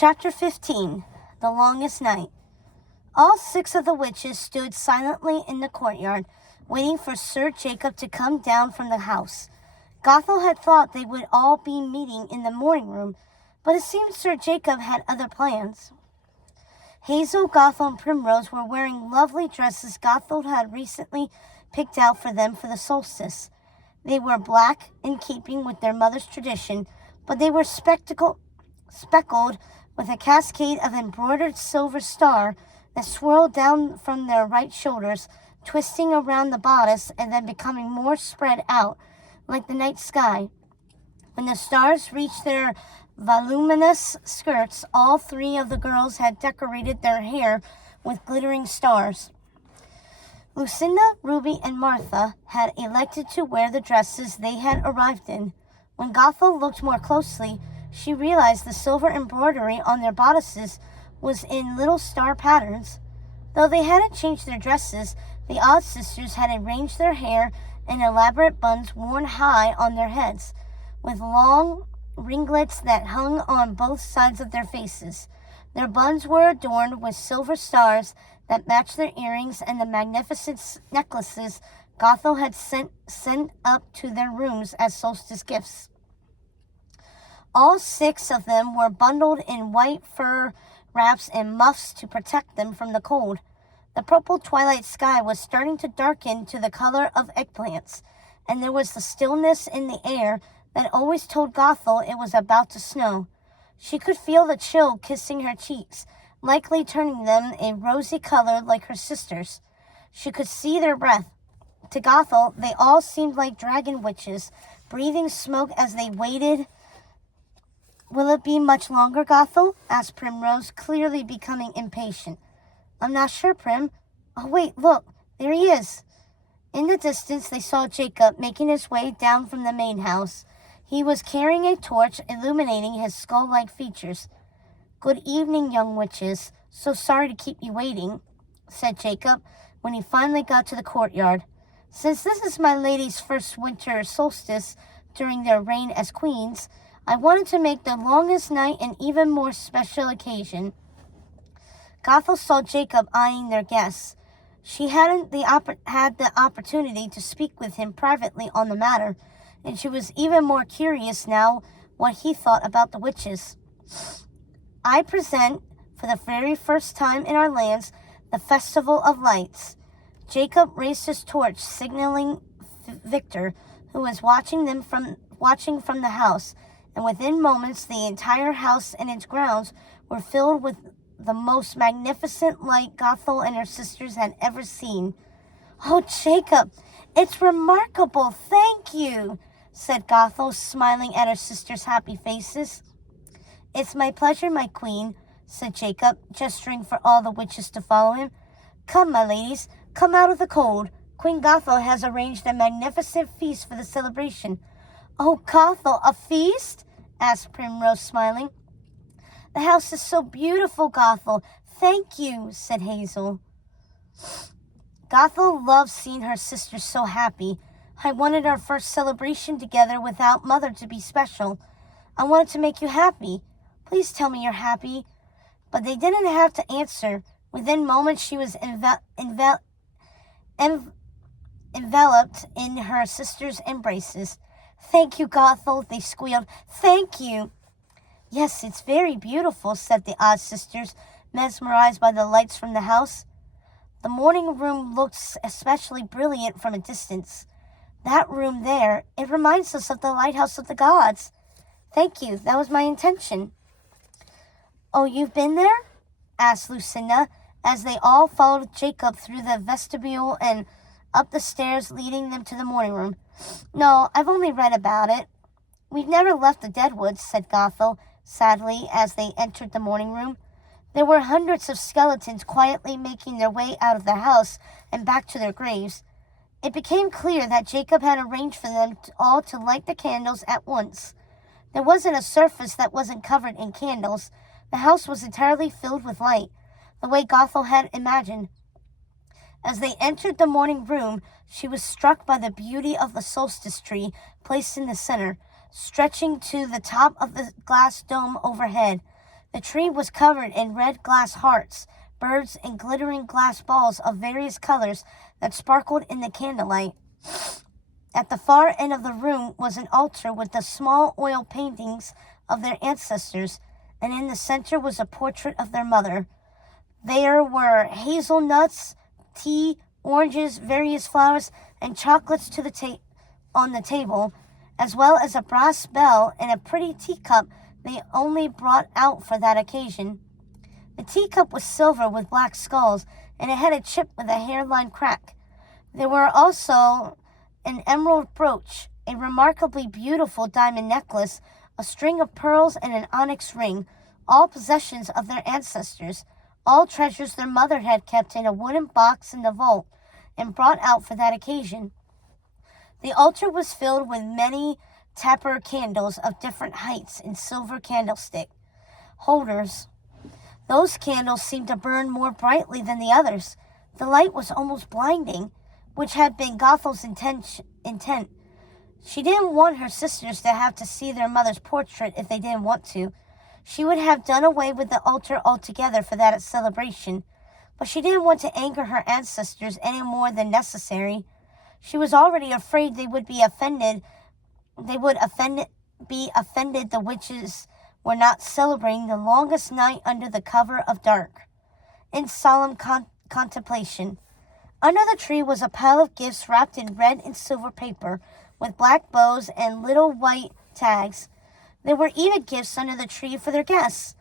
Chapter 15. The Longest Night. All 6 of the witches stood silently in the courtyard, waiting for Sir Jacob to come down from the house. Gothel had thought they would all be meeting in the morning room, but it seemed Sir Jacob had other plans. Hazel, Gothel, and Primrose were wearing lovely dresses Gothel had recently picked out for them for the solstice. They were black, in keeping with their mother's tradition, but they were speckled with a cascade of embroidered silver star that swirled down from their right shoulders, twisting around the bodice and then becoming more spread out, like the night sky. When the stars reached their voluminous skirts, all 3 of the girls had decorated their hair with glittering stars. Lucinda, Ruby, and Martha had elected to wear the dresses they had arrived in. When Gothel looked more closely, she realized the silver embroidery on their bodices was in little star patterns. Though they hadn't changed their dresses, the Odd Sisters had arranged their hair in elaborate buns worn high on their heads, with long ringlets that hung on both sides of their faces. Their buns were adorned with silver stars that matched their earrings and the magnificent necklaces Gothel had sent up to their rooms as solstice gifts. All 6 of them were bundled in white fur wraps and muffs to protect them from the cold. The purple twilight sky was starting to darken to the color of eggplants, and there was the stillness in the air that always told Gothel it was about to snow. She could feel the chill kissing her cheeks, likely turning them a rosy color like her sisters. She could see their breath. To Gothel, they all seemed like dragon witches, breathing smoke as they waited. "Will it be much longer, Gothel?" asked Primrose, clearly becoming impatient. "I'm not sure, Prim. Oh, wait, look, there he is." In the distance, they saw Jacob making his way down from the main house. He was carrying a torch, illuminating his skull-like features. "Good evening, young witches. So sorry to keep you waiting," said Jacob, when he finally got to the courtyard. "Since this is my lady's first winter solstice during their reign as queens, I wanted to make the longest night an even more special occasion." Gothel saw Jacob eyeing their guests. She hadn't had the opportunity to speak with him privately on the matter, and she was even more curious now what he thought about the witches. "I present, for the very first time in our lands, the Festival of Lights." Jacob raised his torch, signaling Victor, who was watching from the house, and within moments the entire house and its grounds were filled with the most magnificent light Gothel and her sisters had ever seen. "Oh, Jacob, it's remarkable, thank you," said Gothel, smiling at her sisters' happy faces. "It's my pleasure, my queen," said Jacob, gesturing for all the witches to follow him. "Come, my ladies, come out of the cold. Queen Gothel has arranged a magnificent feast for the celebration." "Oh, Gothel, a feast?" asked Primrose, smiling. "The house is so beautiful, Gothel. Thank you," said Hazel. Gothel loved seeing her sisters so happy. "I wanted our first celebration together without Mother to be special. I wanted to make you happy. Please tell me you're happy." But they didn't have to answer. Within moments, she was enveloped in her sister's embraces. "Thank you, Gothel," they squealed. "Thank you." "Yes, it's very beautiful," said the Odd Sisters, mesmerized by the lights from the house. "The morning room looks especially brilliant from a distance. That room there, it reminds us of the lighthouse of the gods." "Thank you, that was my intention." "Oh, you've been there?" asked Lucinda, as they all followed Jacob through the vestibule and up the stairs leading them to the morning room. "No, I've only read about it." "We've never left the Deadwoods," said Gothel, sadly, as they entered the morning room. There were hundreds of skeletons quietly making their way out of the house and back to their graves. It became clear that Jacob had arranged for them all to light the candles at once. There wasn't a surface that wasn't covered in candles. The house was entirely filled with light, the way Gothel had imagined. As they entered the morning room, she was struck by the beauty of the solstice tree placed in the center, stretching to the top of the glass dome overhead. The tree was covered in red glass hearts, birds, and glittering glass balls of various colors that sparkled in the candlelight. At the far end of the room was an altar with the small oil paintings of their ancestors, and in the center was a portrait of their mother. There were hazelnuts, tea, oranges, various flowers, and chocolates on the table, as well as a brass bell and a pretty teacup they only brought out for that occasion. The teacup was silver with black skulls, and it had a chip with a hairline crack. There were also an emerald brooch, a remarkably beautiful diamond necklace, a string of pearls, and an onyx ring, all possessions of their ancestors, all treasures their mother had kept in a wooden box in the vault and brought out for that occasion. The altar was filled with many taper candles of different heights in silver candlestick holders. Those candles seemed to burn more brightly than the others. The light was almost blinding, which had been Gothel's intent. She didn't want her sisters to have to see their mother's portrait if they didn't want to. She would have done away with the altar altogether for that celebration, but she didn't want to anger her ancestors any more than necessary. She was already afraid they would be offended. The witches were not celebrating the longest night under the cover of dark. In solemn contemplation. Under the tree was a pile of gifts wrapped in red and silver paper, with black bows and little white tags. There were even gifts under the tree for their guests.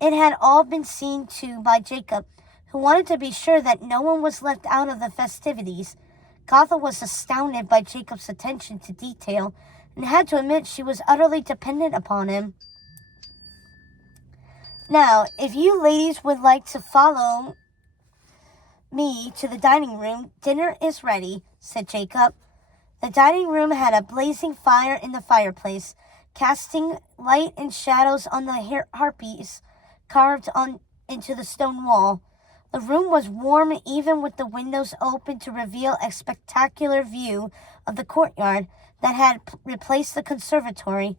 It had all been seen to by Jacob, who wanted to be sure that no one was left out of the festivities. Gothel was astounded by Jacob's attention to detail, and had to admit she was utterly dependent upon him. Now, if you ladies would like to follow me to the dining room, dinner is ready, said Jacob. The dining room had a blazing fire in the fireplace, casting light and shadows on the harpies carved into the stone wall. The room was warm even with the windows open to reveal a spectacular view of the courtyard that had replaced the conservatory.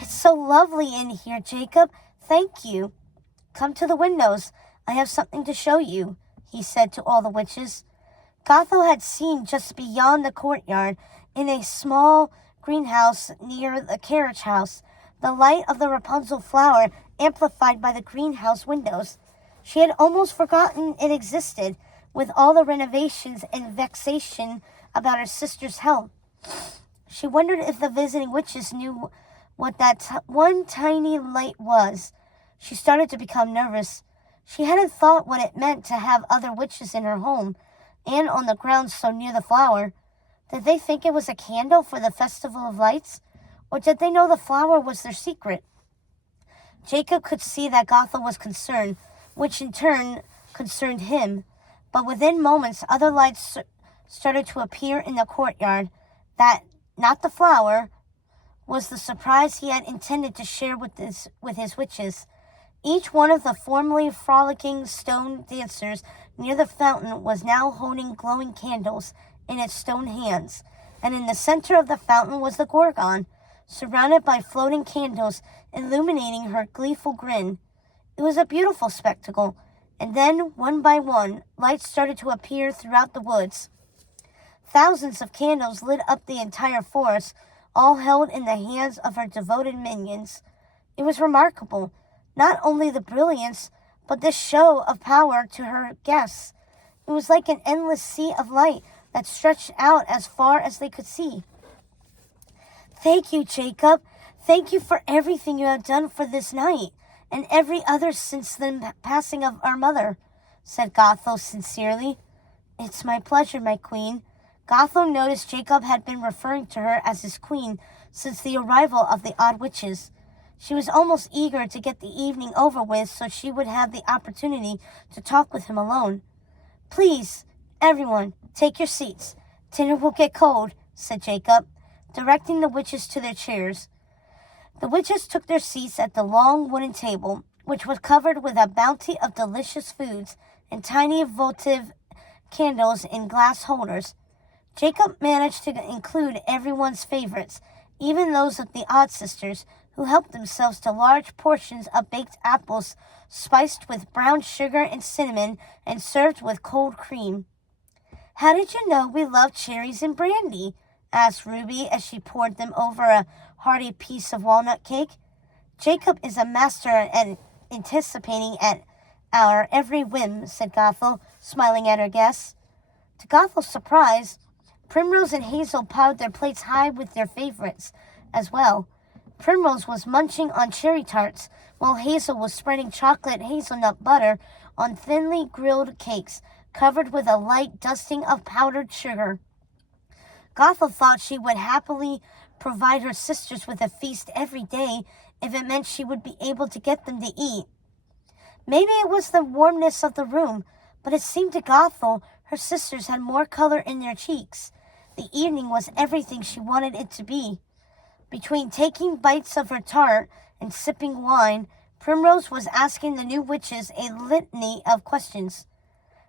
It's so lovely in here, Jacob. Thank you. Come to the windows. I have something to show you, he said to all the witches. Gothel had seen just beyond the courtyard, in a small greenhouse near the carriage house, the light of the Rapunzel flower amplified by the greenhouse windows. She had almost forgotten it existed, with all the renovations and vexation about her sister's health. She wondered if the visiting witches knew what that one tiny light was. She started to become nervous. She hadn't thought what it meant to have other witches in her home, and on the grounds so near the flower. Did they think it was a candle for the Festival of Lights, or did they know the flower was their secret? Jacob could see that Gothel was concerned, which in turn concerned him, but within moments other lights started to appear in the courtyard. That, not the flower, was the surprise he had intended to share with his witches. Each one of the formerly frolicking stone dancers near the fountain was now holding glowing candles in its stone hands, and in the center of the fountain was the Gorgon, surrounded by floating candles illuminating her gleeful grin. It was a beautiful spectacle, and then, one by one, lights started to appear throughout the woods. Thousands of candles lit up the entire forest, all held in the hands of her devoted minions. It was remarkable, not only the brilliance, but this show of power to her guests. It was like an endless sea of light that stretched out as far as they could see. Thank you, Jacob. Thank you for everything you have done for this night, and every other since the passing of our mother, said Gothel sincerely. It's my pleasure, my queen. Gothel noticed Jacob had been referring to her as his queen since the arrival of the odd witches. She was almost eager to get the evening over with so she would have the opportunity to talk with him alone. Please, everyone, take your seats. Dinner will get cold, said Jacob, directing the witches to their chairs. The witches took their seats at the long wooden table, which was covered with a bounty of delicious foods and tiny votive candles in glass holders. Jacob managed to include everyone's favorites, even those of the odd sisters, who helped themselves to large portions of baked apples spiced with brown sugar and cinnamon and served with cold cream. "How did you know we love cherries and brandy?" asked Ruby as she poured them over a hearty piece of walnut cake. "Jacob is a master at anticipating at our every whim," said Gothel, smiling at her guests. To Gothel's surprise, Primrose and Hazel piled their plates high with their favorites as well. Primrose was munching on cherry tarts, while Hazel was spreading chocolate hazelnut butter on thinly grilled cakes, covered with a light dusting of powdered sugar. Gothel thought she would happily provide her sisters with a feast every day if it meant she would be able to get them to eat. Maybe it was the warmness of the room, but it seemed to Gothel her sisters had more color in their cheeks. The evening was everything she wanted it to be. Between taking bites of her tart and sipping wine, Primrose was asking the new witches a litany of questions.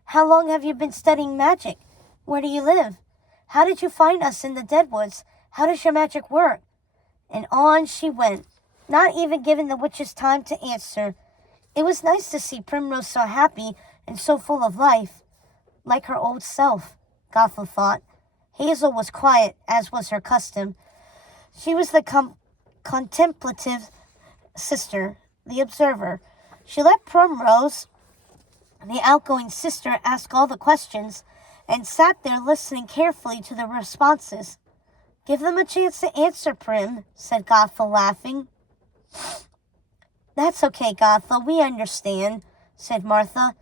"How long have you been studying magic? Where do you live? How did you find us in the Deadwoods? How does your magic work?" And on she went, not even giving the witches time to answer. It was nice to see Primrose so happy and so full of life, like her old self, Gothel thought. Hazel was quiet, as was her custom. She was the contemplative sister, the observer. She let Primrose, the outgoing sister, ask all the questions, and sat there listening carefully to the responses. "Give them a chance to answer, Prim," said Gothel, laughing. "That's okay, Gothel, we understand," said Martha.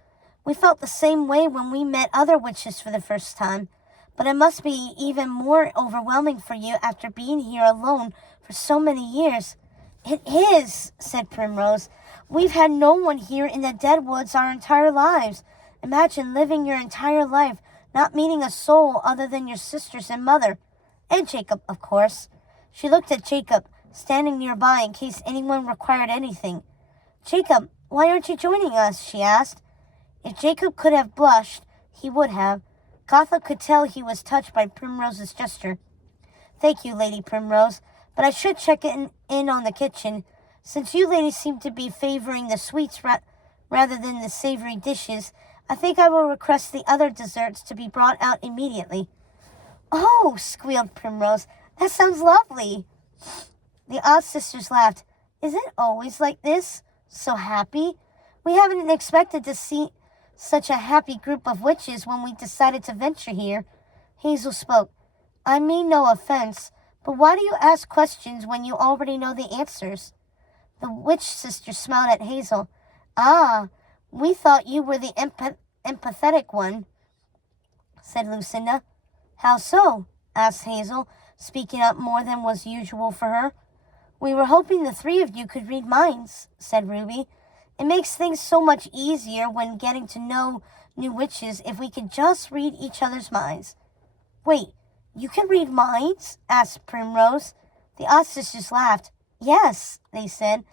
"We felt the same way when we met other witches for the first time, but it must be even more overwhelming for you after being here alone for so many years." "It is," said Primrose. "We've had no one here in the Deadwoods our entire lives. Imagine living your entire life not meeting a soul other than your sisters and mother. And Jacob, of course." She looked at Jacob, standing nearby in case anyone required anything. "Jacob, why aren't you joining us?" she asked. If Jacob could have blushed, he would have. Gothel could tell he was touched by Primrose's gesture. "Thank you, Lady Primrose, but I should check in on the kitchen. Since you ladies seem to be favoring the sweets rather than the savory dishes, I think I will request the other desserts to be brought out immediately." "Oh," squealed Primrose, "that sounds lovely." The odd sisters laughed. "Is it always like this? So happy? We haven't expected to see such a happy group of witches when we decided to venture here." Hazel spoke. "I mean no offense, but why do you ask questions when you already know the answers?" The witch sister smiled at Hazel. "Ah, we thought you were the empathetic one," said Lucinda. "How so?" asked Hazel, speaking up more than was usual for her. "We were hoping the three of you could read minds," said Ruby. "It makes things so much easier when getting to know new witches if we could just read each other's minds." "Wait, you can read minds?" asked Primrose. The odd sisters laughed. "Yes," they said.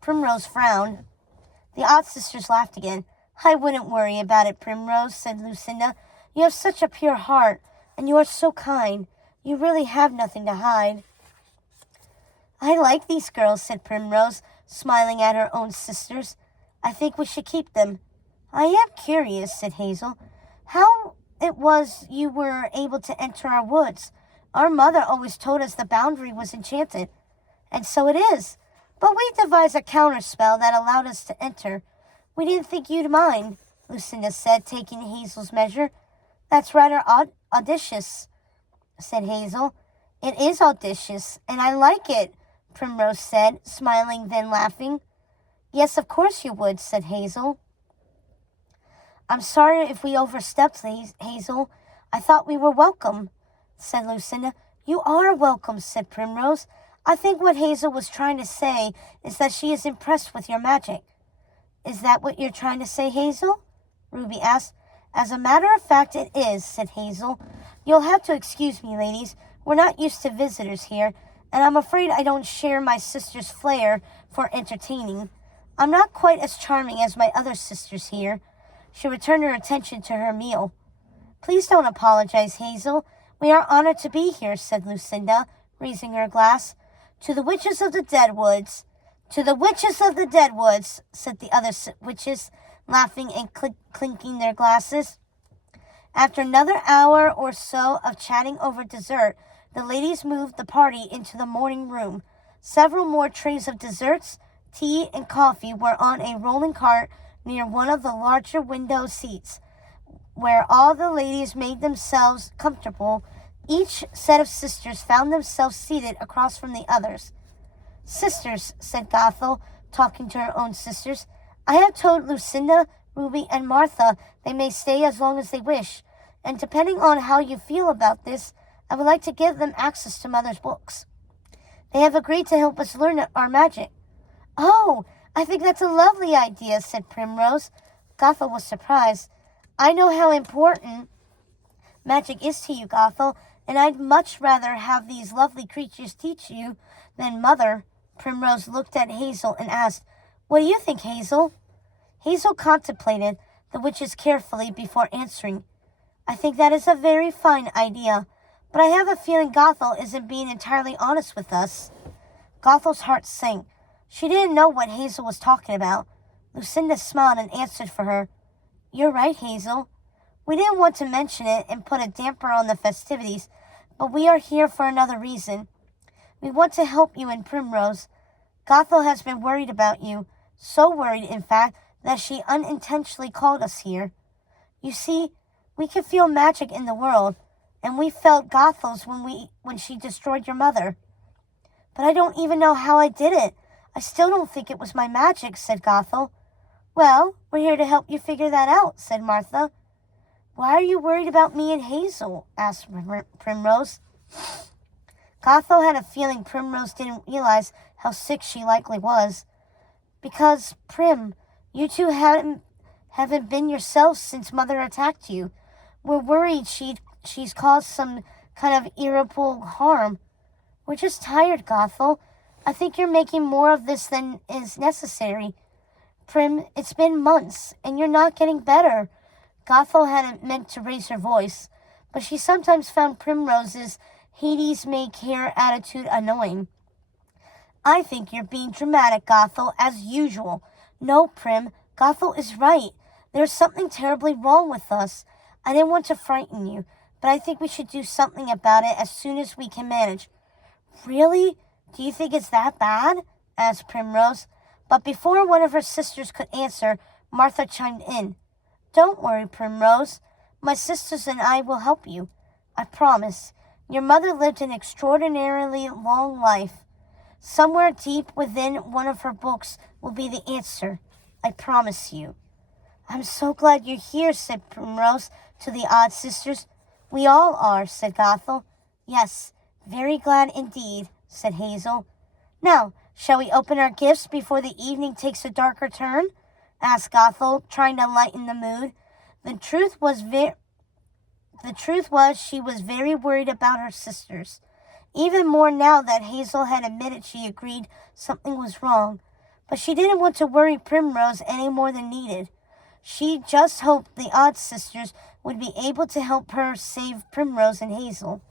Primrose frowned. The odd sisters laughed again. "I wouldn't worry about it, Primrose," said Lucinda. "You have such a pure heart, and you are so kind. You really have nothing to hide." "I like these girls," said Primrose, smiling at her own sisters. "I think we should keep them." "I am curious," said Hazel, "how it was you were able to enter our woods. Our mother always told us the boundary was enchanted." "And so it is. But we devised a counterspell that allowed us to enter. We didn't think you'd mind," Lucinda said, taking Hazel's measure. "That's rather audacious," said Hazel. "It is audacious, and I like it," Primrose said, smiling then laughing. "Yes, of course you would," said Hazel. "I'm sorry if we overstepped, Hazel. I thought we were welcome," said Lucinda. "You are welcome," said Primrose. "I think what Hazel was trying to say is that she is impressed with your magic." "Is that what you're trying to say, Hazel?" Ruby asked. "As a matter of fact, it is," said Hazel. "You'll have to excuse me, ladies. We're not used to visitors here, and I'm afraid I don't share my sister's flair for entertaining. I'm not quite as charming as my other sisters here." She returned her attention to her meal. "Please don't apologize, Hazel. We are honored to be here," said Lucinda, raising her glass. To the witches of the dead woods. To the witches of the dead woods, said the other witches, laughing and clinking their glasses. After another hour or so of chatting over dessert, the ladies moved the party into the morning room. Several more trays of desserts, tea, and coffee were on a rolling cart near one of the larger window seats, where all the ladies made themselves comfortable. Each set of sisters found themselves seated across from the others. Sisters, said Gothel, talking to her own sisters, I have told Lucinda, Ruby, and Martha they may stay as long as they wish, and depending on how you feel about this, I would like to give them access to Mother's books. They have agreed to help us learn our magic. Oh, I think that's a lovely idea, said Primrose. Gothel was surprised. I know how important magic is to you, Gothel, and I'd much rather have these lovely creatures teach you than Mother. Primrose looked at Hazel and asked, What do you think, Hazel? Hazel contemplated the witches carefully before answering. I think that is a very fine idea, but I have a feeling Gothel isn't being entirely honest with us. Gothel's heart sank. She didn't know what Hazel was talking about. Lucinda smiled and answered for her. You're right, Hazel. We didn't want to mention it and put a damper on the festivities, but we are here for another reason. We want to help you in Primrose. Gothel has been worried about you, so worried, in fact, that she unintentionally called us here. You see, we can feel magic in the world, and we felt Gothel's when she destroyed your mother. But I don't even know how I did it. I still don't think it was my magic, said Gothel. Well, we're here to help you figure that out, said Martha. Why are you worried about me and Hazel? Asked Primrose. Gothel had a feeling Primrose didn't realize how sick she likely was. Because, Prim, you two haven't been yourselves since Mother attacked you. We're worried she's caused some kind of irreparable harm. We're just tired, Gothel. I think you're making more of this than is necessary. Prim, it's been months, and you're not getting better. Gothel hadn't meant to raise her voice, but she sometimes found Primrose's Hades-may-care attitude annoying. I think you're being dramatic, Gothel, as usual. No, Prim, Gothel is right. There's something terribly wrong with us. I didn't want to frighten you, but I think we should do something about it as soon as we can manage. Really? Do you think it's that bad? Asked Primrose. But before one of her sisters could answer, Martha chimed in. Don't worry, Primrose. My sisters and I will help you. I promise. Your mother lived an extraordinarily long life. Somewhere deep within one of her books will be the answer. I promise you. I'm so glad you're here, said Primrose to the odd sisters. We all are, said Gothel. Yes, very glad indeed, said Hazel. Now, shall we open our gifts before the evening takes a darker turn? Asked Gothel, trying to lighten the mood. The truth was she was very worried about her sisters, even more now that Hazel had admitted she agreed something was wrong. But she didn't want to worry Primrose any more than needed. She just hoped the odd sisters would be able to help her save Primrose and Hazel.